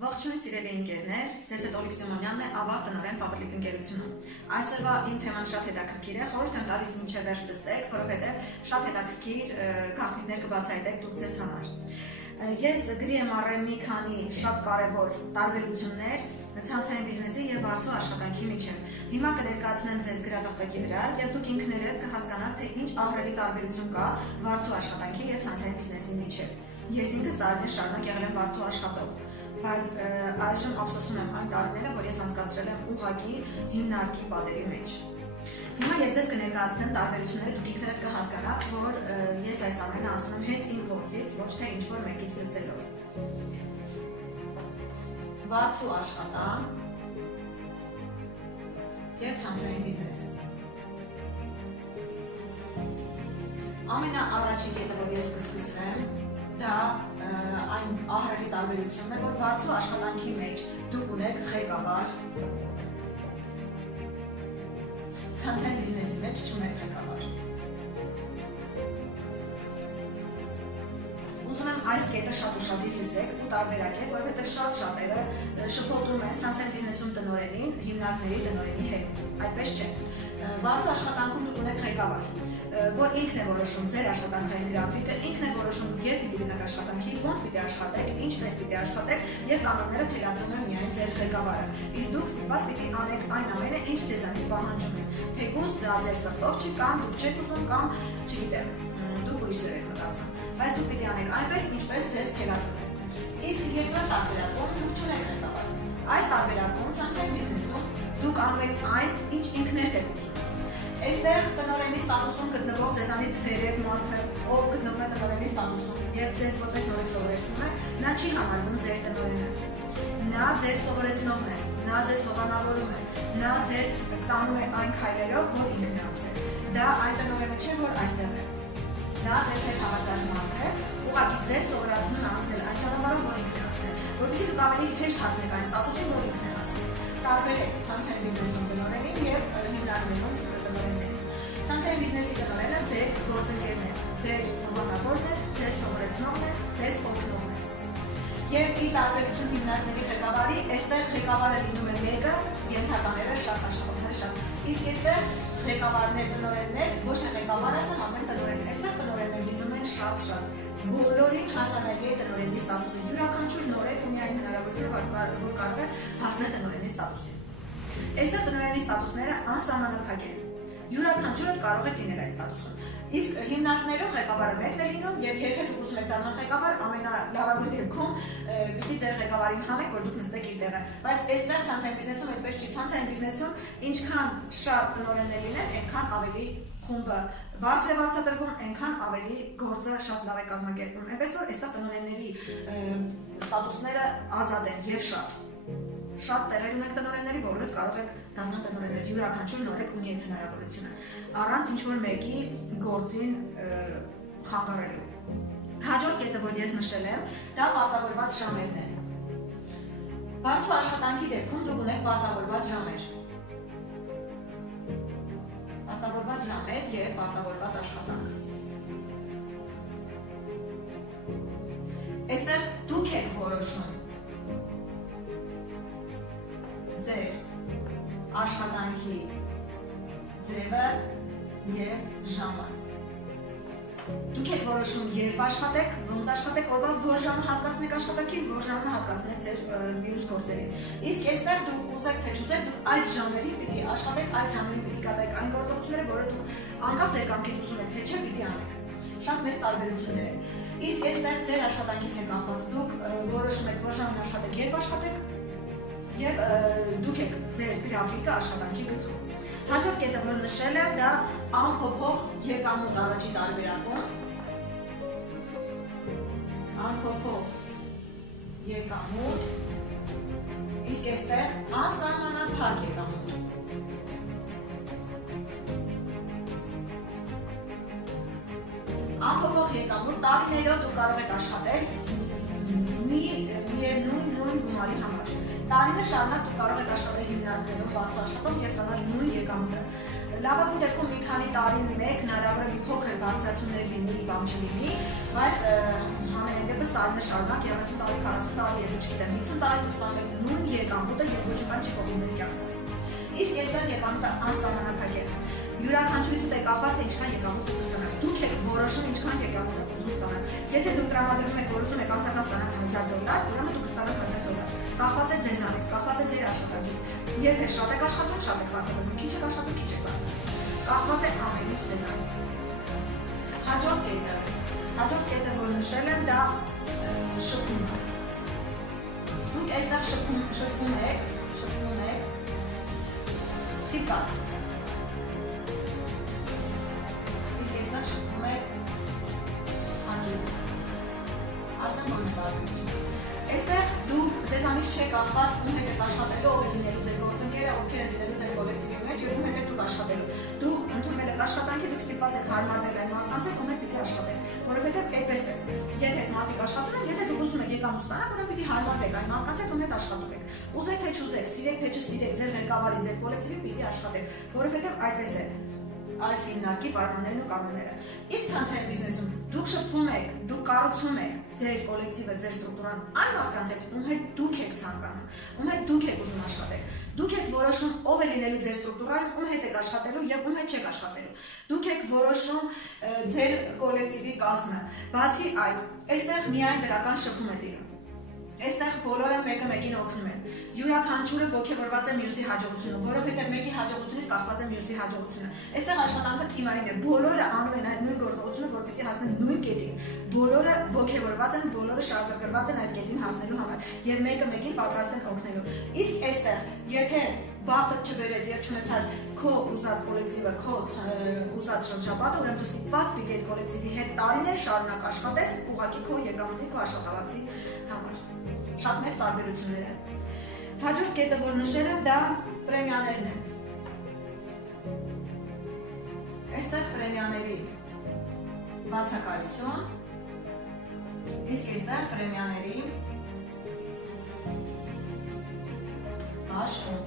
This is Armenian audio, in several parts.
Ողջույն սիրելի ընկերներ, ձեզ հետ Օլեգ Սիմոնյանն է, Ավաղ տնօրեն Ֆաբրիկ ընկերությունում։ Այսօրվա իմ թեման շատ հետաքրքիր է, խորհուրդ եմ տալիս մինչև վերջ լսեք, որովհետև շատ հետաքրքիր գաղտնիքներ կբացահայտեք դուք ձեզ համար։ Ես գրի եմ առել մի քանի շատ կարևոր տարբերություններ ցանցային բիզնեսի եւ վարձու աշխատանքի միջեւ։ Հիմա կներկայացնեմ ձեզ գրատախտակի վրա եւ դուք ինքներդ կհասկանաք, թե ինչ ահռելի տարբերություն կա վարձու աշխատանքի եւ ցանցային բիզնեսի միջեւ։ Ես ինքս տարիներ շարունակ եղել եմ վարձու աշխատող, բայց այժմ ափսոսում եմ այն տարիները, որ ես անցկացրել եմ ուղղակի հիմնարկի պատերի մեջ։ Հիմա ես ձեզ կներկայացնեմ տարբերությունները, դուք ինքներդ կհասկանաք, որ ես այս ամենը ասում եմ հենց իմ գործից, ոչ թե ինչ-որ մեկից լսելով։ Վարձու աշխատանք եւ ցանցային բիզնես։ Ամենաառաջին կետը, որ ես կսկսեմ, դա այն ահռելի տարբերությունն է, որ վարձու աշխատանքի մեջ դուք ունեք ղեկավար, ցանցային բիզնեսի մեջ չունեք ղեկավար։ Ուզում եմ այս կետը շատ ուշադիր լսեք ու տարբերակեք, որովհետև շատ շատերը շփոթում են ցանցային բիզնեսում տնօրենին հիմնարկների տնօրենի հետ։ Այդպես չէ։ Վարձու աշխատանքում դուք ունեք ղեկավար, որ ինքն է որոշում ձեր աշխատանքային գրաֆիկը, ինքն է որոշում երբ պիտի գնաք աշխատանքի, ոնց պիտի աշխատեք, ինչպես պիտի աշխատեք եւ կանոնները թելադրում է միայն ձեր ղեկավարը։ Իսկ դուք ստիպված պիտի անեք այն ամենը, ինչ ձեզանից պահանջում են։ Թեկուզ դա ձեր սրտով չի կամ դուք չեք ուզում կամ չգիտեմ, դուք ուրիշ ձև եք մտածում, բայց դուք պիտի անեք այնպես, ինչպես ձեզ թելադրում են։ Իսկ երկրորդ տարբերակում դուք չունեք ղեկավար։ Այս տարբերակում ցանցային բիզնեսում դուք անում եք այն, ինչ ինքներդ եք ուզում։ Այստեղ տնօրենի ստատուսում գտնվող ձեզանից վերև մարդը, ով գտնվում է տնօրենի ստատուսում եւ ձեզ որպես նորեկ սովորեցնում է, նա չի համարվում ձեր տնօրենը։ Նա ձեզ սովորեցնողն է, նա ձեզ հովանավորում է, նա ձեզ տանում է այն քայլերով, որ ինքն է անցել։ Դա այն տնօրենը չէ, որ այստեղ է։ Նա ձեզ հետ հավասար մարդ է, ուղղակի ձեզ սովորացնում է անցնել այն ճանապարհով, որ ինքն է անցել, որպեսզի դուք ավելի հեշտ հասնեք այն ստատուսին, որ ինքն է հասել։ Տարբերեք ցանցային բիզնեսում տնօրենին եւ հիմնարկներում տնօրեններին։ Ցանցային բիզնեսի տնօրենը ձեր գործընկերն է, ձեր հովանավորն է, ձեզ սովորեցնողն է, ձեզ օգնողն է։ Եվ ի տարբերություն հիմնարկների ղեկավարի, այստեղ ղեկավարը լինում է մեկը, ենթակաները շատ, աշխատողները շատ։ Իսկ այստեղ ղեկավարներ, տնօրեններ, ոչ թե ղեկավար ասեմ, ասեմ տնօրեն։ Այստեղ տնօրեններ լինում են շատ։ Բոլորին հասանելի է տնօրենի ստատուսը։ Յուրաքանչյուր նորեկ ունի այն հնարավորությունը, որ կարող է հասնել տնօրենի ստատուսին։ Այստեղ տնօրենի ստատուսները անսահմանափակ են։ Յուրաքանչյուրը կարող է լինել այդ ստատուսում։ Իսկ հիմնարկներում ղեկավարը մեկն է լինում եւ եթե դուք ուզում եք դառնալ ղեկավար, ամենալավագույն դեպքում պիտի ձեր ղեկավարին հանեք, որ դուք նստեք իր տեղը։ Բայց այստեղ ցանցային բիզնեսում այդպես չի։ Ցանցային բիզնեսում ինչքան շատ տնօրեններ լինեն, այնքան ավելի խումբը բարձր է վարձատրվում, այնքան ավելի գործը շատ լավ է կազմակերպվում։ Այնպես որ այստեղ տնօրենների ստատուսները ազատ են եւ շատ։ Շատ տեղեր ունեք տնօրենների, բոլորդ կարող եք դառնալ տնօրեններ, յուրաքանչյուր նորեկ ունի այդ հնարավորությունը, առանց ինչ-որ մեկի գործին խանգարելու։ Հաջորդ կետը, որ ես նշել եմ, դա պարտավորված ժամերն են։ Վարձու աշխատանքի դեպքում դուք ունեք պարտավորված ժամեր։ Պարտավորված ժամեր եւ պարտավորված աշխատանք։ Այստեղ դուք եք որոշում ձեր աշխատանքի ձևը եւ ժամը։ Դուք եք որոշում երբ աշխատեք, ոնց աշխատեք, օրվա որ ժամը հատկացնեք աշխատանքին, որ ժամը հատկացնեք ձեր մյուս գործերին։ Իսկ այստեղ դուք ուզեք թե չուզեք, դուք այդ ժամերին պիտի աշխատեք, այդ ժամերին պիտի կատարեք այն գործողությունները, որը դուք անկախ ձեր կամքից ուզում եք թե չէ, պիտի անեք։ Շատ մեծ տարբերություններ են։ Իսկ այստեղ ձեր աշխատանքից է կախված, դուք որոշում եք որ ժամին աշխատեք, երբ աշխատեք, եւ դուք եք ձեր գրաֆիկը աշխատանքի գծում։ Հաջորդ կետը, որ նշել եմ, դա անփոփոխ եկամուտ առաջի տարբերակում։ Անփոփոխ եկամուտ, իսկ այստեղ անսահմանափակ եկամուտ։ Անփոփոխ եկամուտ տարիներով դուք կարող եք աշխատել նույն գումարի համար։ Տարիներ շարունակ դուք կարող եք աշխատել հիմնարկներում, վարձու աշխատող եւ ստանալ նույն եկամուտը։ Լավագույն դեպքում մի քանի տարին մեկ հնարավոր է մի փոքր բարձրացումներ լինի կամ չլինի, բայց համենայն դեպս տարիներ շարունակ 30 տարի, 40 տարի, եւ չգիտեմ, 50 տարի դուք ստանում եք նույն եկամուտը եւ ոչ մի բան չի փոխվում ձեր կյանքում։ Իսկ այստեղ եկամուտը անսահմանափակ է։ Յուրաքանչյուրից է կախված թե ինչքան եկամուտ դուք ստանաք։ Դուք եք որոշում ինչքան եկամուտ եք ուզում ստանալ։ Եթե դուք տրամադրում եք, որ ուզում եք ամսական ստանալ $1000, ուրեմն դուք ստանաք $1000։ Կախված է ձեզանից, կախված է ձեր աշխատանքից։ Եթե շատ եք աշխատում, շատ եք վարձատրում, քիչ եք աշխատում, քիչ եք վարձատրում։ Կախված է ամենից ձեզանից։ Հաջորդ կետը, որ նշել եմ, դա շփումն է։ Դուք այստեղ շփվում եք ստիպված։ Իսկ այստեղ շփվում եք հաջորդ։ Ասեմ որ նպատակություն։ Այստեղ դուք ձեզանից չեք կախված ում հետ եք աշխատելու, ով է լինելու ձեր գործընկերը, ովքեր են լինելու ձեր կոլեկտիվի մեջ, եւ ում հետ եք դուք աշխատելու։ Դուք ընդունվել եք աշխատանքի, դուք ստիպված եք հարմարվել այն մարդկանց հետ, ում հետ պիտի աշխատեք, որովհետեւ այդպես է։ Եթե այդ մարդիկ աշխատում են, եթե դուք ուզում եք եկամուտ ստանալ, ուրեմն պիտի հարմարվեք այն մարդկանց հետ, ում հետ աշխատում եք։ Ուզեք թե չուզեք, սիրեք թե չսիրեք, ձեր ղեկավարի, ձեր կոլեկտիվի պիտի աշխատեք, որովհետեւ այդպես է։ Այս հիմնարկի պայմաններն ու կանոնները։ Իսկ ցանցային բիզնեսում դուք շփվում եք, դուք կառուցում եք ձեր կոլեկտիվը, ձեր ստրուկտուրան այն մարդկանց հետ, ում հետ դուք եք ցանկանում, ում հետ դուք եք ուզում աշխատել։ Դուք եք որոշում ով է լինելու ձեր ստրուկտուրայում, ում հետ եք աշխատելու եւ ում հետ չեք աշխատելու։ Դուք եք որոշում ձեր կոլեկտիվի կազմը։ Բացի այդ, այստեղ միայն դրական շփում է տիրում։ Այստեղ բոլորը մեկը մեկին օգնում են։ Յուրաքանչյուրը ողջավորված է մյուսի հաջողությունով, որովհետև մեկի հաջողությունից կախված է մյուսի հաջողությունը։ Այստեղ աշխատանքը թիմային է։ Բոլորը անում են այդ նույն գործողությունը, որպեսզի հասնեն նույն կետին։ Բոլորը ողջավորված են, բոլորը շահագրգռված են այդ կետին հասնելու համար եւ մեկը մեկին պատրաստ են օգնելու։ Իսկ այստեղ, եթե բախտը չբերեց եւ չունեցար քո ուզած կոլեկտիվը, քո ուզած շրջապատը, ուրեմն դու ստիպված պիտի այդ կոլեկտիվի հետ տարիներ շարունակ աշխատես, ուղղակի քո եկամուտի, քո աշխատավարձի համար։ Շատ մեծ տարբերություններ են։ Հաջորդ կետը, որ նշել եմ, դա պրեմիաներն են։ Այստեղ պրեմիաների բացակայություն, իսկ այստեղ պրեմիաների աշխում։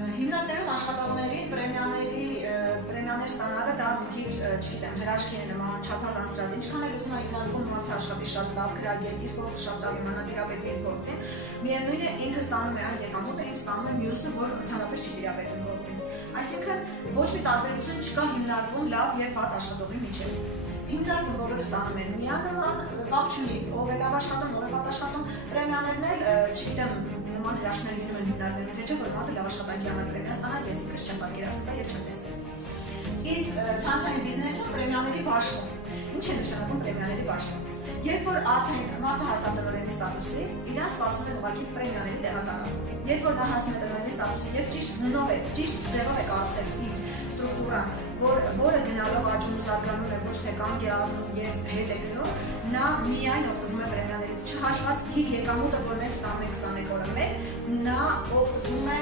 Հիմնականում աշխատողներին պրեմիաներ ստանալը դա մի քիչ, չգիտեմ, հրաշքի է նման, չափազանց անցրած, ինչքան էլ ուզում է հիմնականում մարդը աշխատի շատ լավ, գրագետ, իր գործը շատ լավ իմանա, տիրապետի իր գործին, միևնույն է ինքը ստանում է այն եկամուտը, ինչ ստանում է մյուսը, որ ընդհանրապես չի տիրապետում գործին։ Այսինքն ոչ մի տարբերություն չկա հիմնականում լավ եւ վատ աշխատողի միջեւ։ Հիմնականում բոլորը ստանում են միանման, կապ չունի, ով է լավ աշխատում, ով է վատ աշխատում, պրեմիաներն էլ, չգիտեմ, նման հրաշքներ լինում են հիմնարկներում, թե չէ, որ մարդը լավ աշխատանքի համար պրեմիա ստանա, ես ինքս չեմ պատկերացնում դա եւ չեմ տեսել։ Իսկ ցանցային բիզնեսում պրեմիաների բաշխում։ Ինչ է նշանակում պրեմիաների բաշխում։ Երբ որ արդեն մարդը հասավ տնօրենի ստատուսի, իրան սպասում են ուղղակի պրեմիաների տեղատարան։ Երբ որ նա հասնում է տնօրենի ստատուսի եւ ճիշտ հունով է, ճիշտ ձևով է կառուցել իր ստրուկտուրան, որը գնալով աճում ու զարգանում է, ոչ թե կանգ է առնում եւ հետ է գնում, նա միայն օգտվում է պրեմիաներից, չհաշված իր եկամուտը, որ մենք ստանում ենք 23 օրը մեկ, նա օգտվում է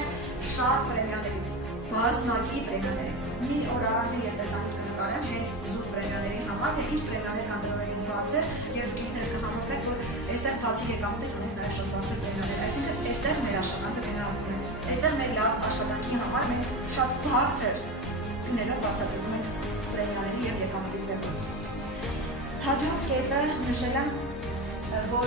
շատ պրեմիաներից, բազմակի պրեմիաներից։ Մի օր առանձին ես տեսանյութ կնկարեմ հենց զուտ պրեմիաների համար, թե ինչ պրեմիաներ կան տնօրենից բարձր, եւ դուք ինքներդ կհամոզվեք, որ այստեղ բացի եկամուտից ունենք նաեւ շատ բարձր պրեմիաներ, այսինքն այստեղ մեր աշխատանքը գնահատվում է։ Այստեղ մեր լավ աշխատանքի համար մենք շատ բարձր գներով վարձատրում ենք պրեմիաների եւ եկամուտի ձևով։ Հաջորդ կետը նշել եմ, որ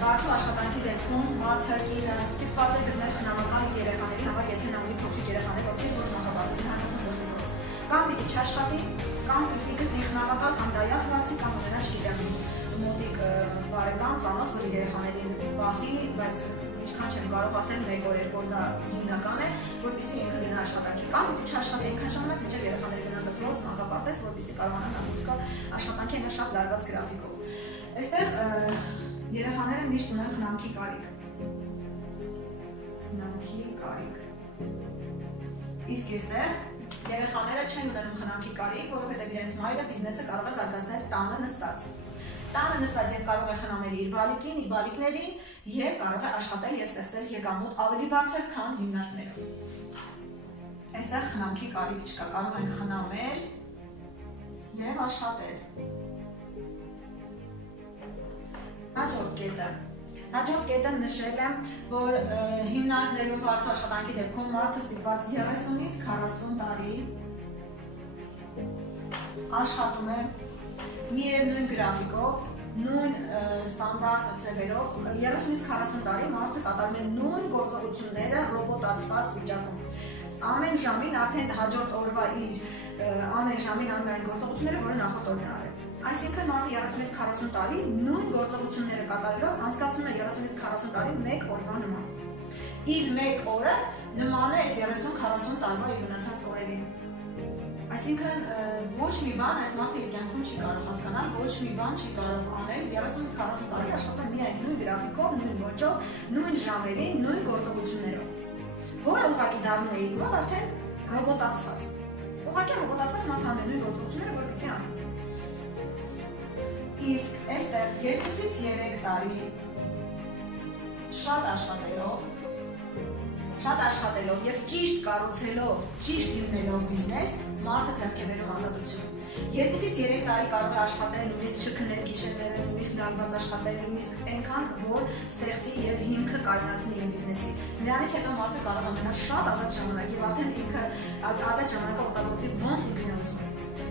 բարձր աշխատանքի դեպքում մարդը կինը ստիպված է գտնել խնամական երեխաների համար, եթե նա ունի փոքրիկ երեխաներ, ովքեր ոչ մանկաբարձ են հանդիպում ոչ դպրոց։ Կամ պիտի չաշխատի, կամ պիտի գտնի խնամակալ կամ դայակ վարձի, կամ ունենա չգիտեմ մոտիկ բարեկամ, ծանոթ, որ իր երեխաներին պահի, բայց ինչքան չեմ կարող ասել 1 օր 2 օր դա հիմնական է, որպեսզի ինքը գնա աշխատանքի, կամ պիտի չաշխատի այնքան ժամանակ, մինչև երեխաները գնան դպրոց, մանկապարտեզ, որպեսզի կարողանան ապրել աշխատանքի այն շատ լարված գրաֆիկով։ Այստեղ երեխաները միշտ ունեն խնամքի կարիք։ Իսկ այստեղ երեխաները չեն ունենում խնամքի կարիք, որովհետև իրենց մայրը բիզնեսը կարող է զարգացնել տանը նստած։ Տանը նստած եւ կարող է խնամել իր բալիկին, իր բալիկներին եւ կարող է աշխատել եւ ստեղծել եկամուտ ավելի բարձր, քան հիմնարկները։ Այստեղ խնամքի կարիք չկա, կարող ենք խնամել եւ աշխատել։ Հաջորդ կետը։ Հաջորդ կետը նշել եմ, որ հիմնարկներում վարձու աշխատանքի դեպքում մարդը ստիպված 30-ից 40 տարի աշխատում է միևնույն գրաֆիկով, նույն ստանդարտ ձևերով, 30-ից 40 տարի մարդը կատարում է նույն գործողությունները ռոբոտացված վիճակում։ Ամեն ժամին արդեն հաջորդ օրվա իր ամեն ժամին անում է այն գործողությունները, որը նախորդ օրն է արել։ Այսինքն մարդը 30-ից 40 տարի նույն գործողությունները կատարելով անցկացնում է 30-ից 40 տարի մեկ օրվա նման։ Իր մեկ օրը նման է այս 30-40 տարվա իր մնացած օրերին։ Այսինքն ոչ մի բան այս մարդը իր կյանքում չի կարող հասկանալ, ոչ մի բան չի կարող անել 30-ից 40 տարի աշխատել միայն նույն գրաֆիկով, նույն ոճով, նույն ժամերին, նույն գործողություններով, որը ուղղակի դառնում է իր մոտ արդեն ռոբոտացված։ Ուղղակի ռոբոտացված մարդը անում է նույն գործողությունները, որ պետք է անի։ Իսկ այստեղ 2-ից 3 տարի շատ աշխատելով եւ ճիշտ կառուցելով, ճիշտ հիմնելով բիզնես, մարդը ձեռք է բերում ազատություն։ 2-ից 3 տարի կարող է աշխատել, նույնիսկ չքնել գիշերները, նույնիսկ լարված աշխատել, նույնիսկ այնքան, որ ստեղծի եւ հիմքը կայունացնի իր բիզնեսի։ Նրանից հետո մարդը կարող է ունենալ շատ ազատ ժամանակ եւ արդեն ինքը ազատ ժամանակը օգտագործի ոնց ինքն է ուզում։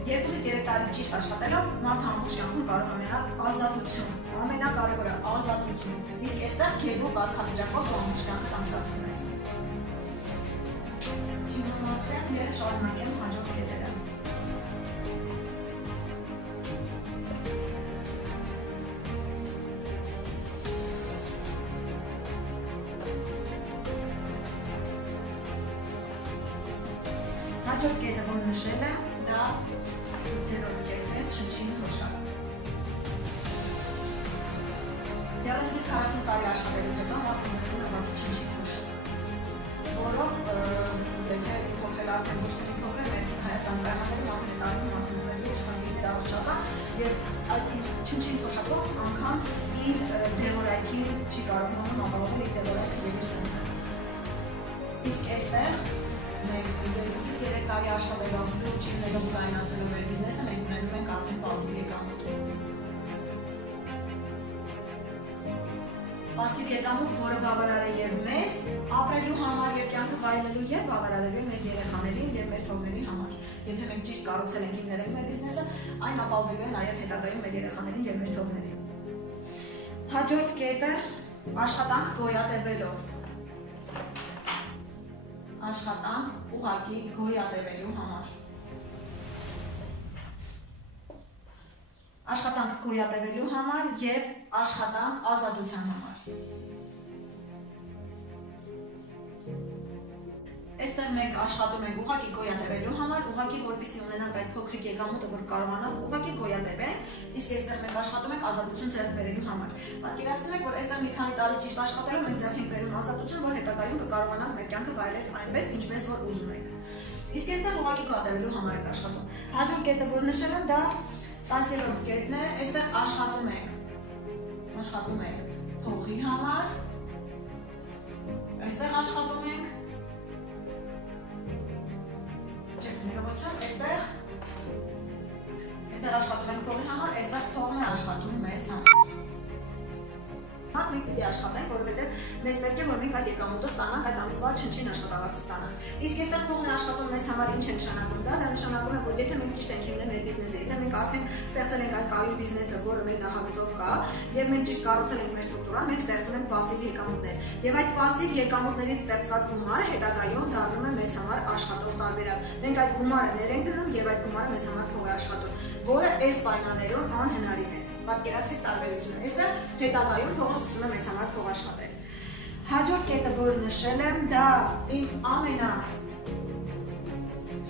2-ից 3 տարի ճիշտ աշխատելով մարդը ամբողջ կյանքում կարող է ունենալ ազատություն, ամենակարևորը ազատություն։ Իսկ այստեղ գեբու կարգավիճակով ամբողջ կյանքը անցկացնում ես։ Հիմա շարունակեմ հաջորդ կետերը։ Հաջորդ կետը, որ նշել եմ, դա 8-րդ կետն է, չնչին թոշակ։ 30-ից 40 տարի աշխատելուց հետո մարդը ունենում է ուղղակի չնչին թոշակ, որով եթե փոխել արդեն ոչ մի փոխել մեր Հայաստանի պայմաններում արդեն տարիում մարդը ուներ իշխանություններ առողջական եւ այդ չնչին թոշակով անգամ իր դեղորայքի չի կարողանում ապահովել իր դեղորայքը եւ իր սնունդը։ Իսկ այստեղ մենք 2-ից 3 տարի աշխատելով լուրջ ինքնելով կայունացնելով մեր բիզնեսը մենք ունենում ենք արդեն պասիվ եկամուտ։ Պասիվ եկամուտ, որը բավարար է եւ մեզ ապրելու համար եւ կյանքը վայելելու եւ բավարարելու է մեր երեխաներին եւ մեր թողների համար։ Եթե մենք ճիշտ կառուցել ենք հիմնել մեր բիզնեսը, այն ապահովելու է նաեւ հետագայում մեր երեխաներին եւ մեր թողներին։ Հաջորդ կետը աշխատանք գոյատևելով։ Աշխատանք ուղղակի գոյատևելու համար։ Աշխատանք գոյատևելու համար եւ աշխատանք ազատության համար։ Այստեղ մենք աշխատում ենք ուղղակի գոյատևելու համար, ուղղակի որպեսզի ունենանք այդ փոքրիկ եկամուտը, որ կարողանանք ուղղակի գոյատևել, իսկ այստեղ մենք աշխատում ենք ազատություն ձեռք բերելու համար։ Պատկերացնեք, որ այստեղ մի քանի տարի ճիշտ աշխատելով մենք ձեռք ենք բերում ազատություն, որ հետագայում կկարողանանք մեր կյանքը վայելել այնպես, ինչպես որ ուզում ենք։ Իսկ այստեղ ուղղակի գոյատևելու համար ենք աշխատում։ Հաջորդ կետը, որ նշել եմ, դա 10-րդ կետն է, այստեղ աշխատում ենք փողի համար, այստեղ աշխատում ենք այստեղ աշխատում ենք փողի համար, այստեղ փողն է աշխատում մեզ համար։ Մենք պիտի աշխատենք, որովհետև մեզ պետք է, որ մենք այդ եկամուտը ստանանք, այդ ամսվա չնչին աշխատավարձը ստանանք։ Իսկ այստեղ փողն է աշխատում մեզ համար, ինչ է նշանակում դա նշանակում է, որ եթե մենք ճիշտ ենք հիմնել մեր բիզնեսը, եթե մենք արդեն ստեղծել ենք այդ կայուն բիզնեսը, որը մեր նախագծով կա, եւ մենք ճիշտ կառուցել ենք մեր ստրուկտուրան, մենք ստեղծում ենք պասիվ եկամուտներ։ Եվ այդ պասիվ եկամուտներից ստեղծված գումարը հետագայում դառնում է մեզ համար աշխատող տարբերակ։ Մենք այդ գումարը ներ ենք դնում եւ այդ գումարը մեզ համար փող է աշխատում, որը այս պայմաններում անհնարին է։ Պատկերացրեք տարբերությունը։ Այստեղ հետագայում փողը սկսում է մեզ համար փող աշխատել։ Հաջորդ կետը, որ նշել եմ, դա իմ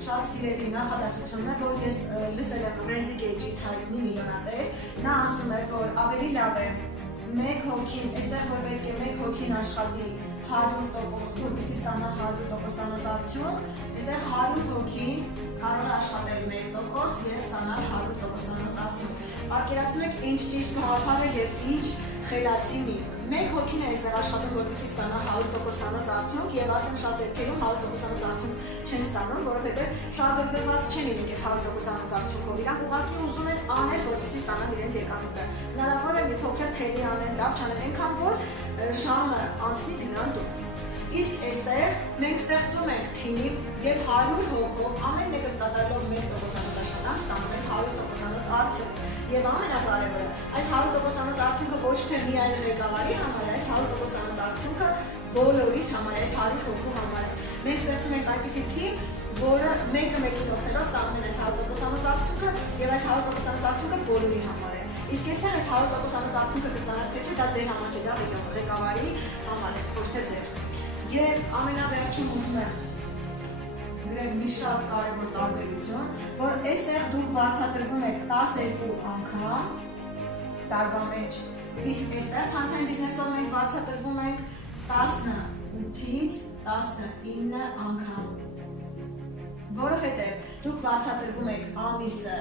շատ սիրելի նախադասությունն է, որ ես լսել եմ Ռենզի Գեյջից, հայտնի միլիոնատեր, նա ասում է, որ ավելի լավ է մեկ հոգին, այստեղ որ պետք է մեկ հոգին աշխատի 100%, որպեսզի ստանա 100% արդյունք, այստեղ 100 հոգին կարող է աշխատել 1% եւ ստանալ 100% արդյունք։ Պատկերացնեք ինչ ճիշտ գաղափար է եւ ինչ խելացի միտք։ Մեկ հոգին է այստեղ աշխատում, որպեսզի ստանա 100% արդյունք եւ ասեմ շատ դեպքերում 100% արդյունք չեն ստանում, որովհետեւ շահագրգռված չեն իրենք այս 100% արդյունքով։ Իրանք ուղղակի ուզում են անել, որպեսզի ստանան իրենց եկամուտը։ Հնարավոր է մի փոքր թերի անեն, լավ չանեն, այնքան որ ժամը անցնի գնան տուն։ Իսկ այստեղ մենք ստեղծում ենք թիմ եւ 100 հոգով ամեն մեկը կատարելով 1% աշխատանք ստանում ենք 100% արդյունք։ Եվ ամենակարևորը, այս 100% արդյունքը ոչ թե միայն ղեկավարի համար, այս 100% արդյունքը բոլորիս համար, այս 100 հոգու համար։ Մենք ստեղծում ենք այնպիսի թիմ, որը մեկը մեկին օգնելով ստանում են այս 100% արդյունքը եւ այս 100% արդյունքը բոլորի համար է։ Իսկ այստեղ այս 100% արդյունքը կստանաք թե չէ, դա ձեր համար չէ, դա ղեկավարի համար է, ոչ թե ձեր։ Եվ ամենավերջին ուզում եմ գրել մի շատ կարևոր տարբերություն, որ այստեղ դուք վարձատրվում եք 12 անգամ տարվա մեջ, իսկ այստեղ ցանցային բիզնեսով մենք վարձատրվում ենք 18-ից 19 անգամ, որովհետև դուք վարձատրվում եք ամիսը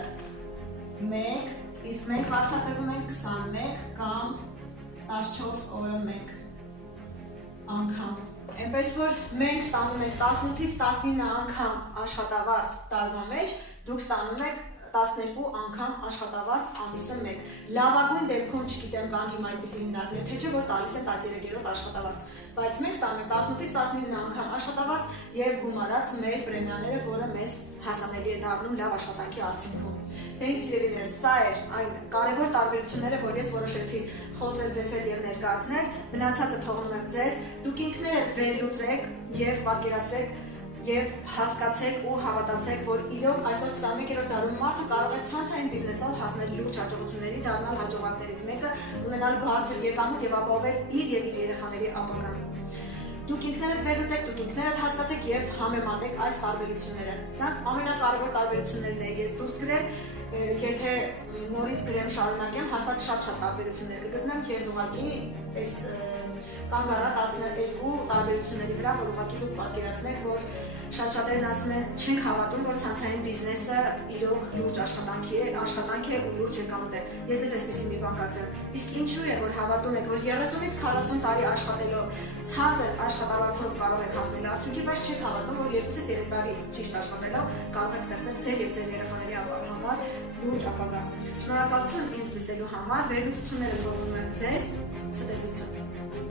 1, իսկ մենք վարձատրվում ենք 21 կամ 14 օրը 1 անգամ։ Այնպես որ մենք ստանում ենք 18-ից 19 անգամ աշխատավարձ տարվա մեջ, դուք ստանում եք 12 անգամ աշխատավարձ ամիսը 1։ Լավագույն դեպքում չգիտեմ կան հիմա այդպիսի հիմնարկներ, թե չէ որ տալիս են 13-րդ աշխատավարձ, բայց մենք ստանում ենք 18-ից 19 անգամ աշխատավարձ եւ գումարած մեր պրեմիաները, որը մեզ հասանելի է դառնում լավ աշխատանքի արդյունքում։ Դե սիրելիներ, սա էր այն կարևոր տարբերությունները, որ ես որոշեցի խոսել ձեզ հետ եւ ներկայացնել, մնացածը թողնում եմ ձեզ, դուք ինքներդ վերլուծեք եւ պատկերացրեք եւ հասկացեք ու հավատացեք, որ իրոք այսօր 21-րդ դարում մարդը կարող է ցանցային բիզնեսով հասնել լուրջ հաջողությունների, դառնալ հաջողակներից մեկը, ունենալ բարձր եկամուտ եւ ապահովել իր եւ իր երեխաների ապագան։ Դուք ինքներդ վերլուծեք, դուք ինքներդ հասկացեք եւ համեմատեք այս տարբերությունները։ Սրանք ամենակարևոր տարբերություններն են ես դուրս գրել, եթե նորից գրեմ շարունակեմ, հաստատ շատ տարբերություններ կգտնեմ, ես ուղղակի այս կանգ առա 12 տարբերությունների վրա, որ ուղղակի դուք պատկերացնեք, որ շատ-շատերն ասում են, չենք հավատում, որ ցանցային բիզնեսը իրոք լուրջ աշխատանք է ու լուրջ եկամուտ է։ Ես ձեզ այսպեսի մի բան կասեմ։ Իսկ ինչու է, որ հավատում եք, որ 30-ից 40 տարի աշխատելով ցածր աշխատավարձով կարող եք հասնել արդյունքի, բայց չեք հավատում, որ 2-ից 3 տարի ճիշտ աշխատելով կարող եք ստեղծել ձեր եւ ձեր երեխաների համար լուրջ ապագա։ Շնորհակալություն ինձ լսելու համար, վերլուծությունները թողնում եմ ձեզ, ցտեսություն։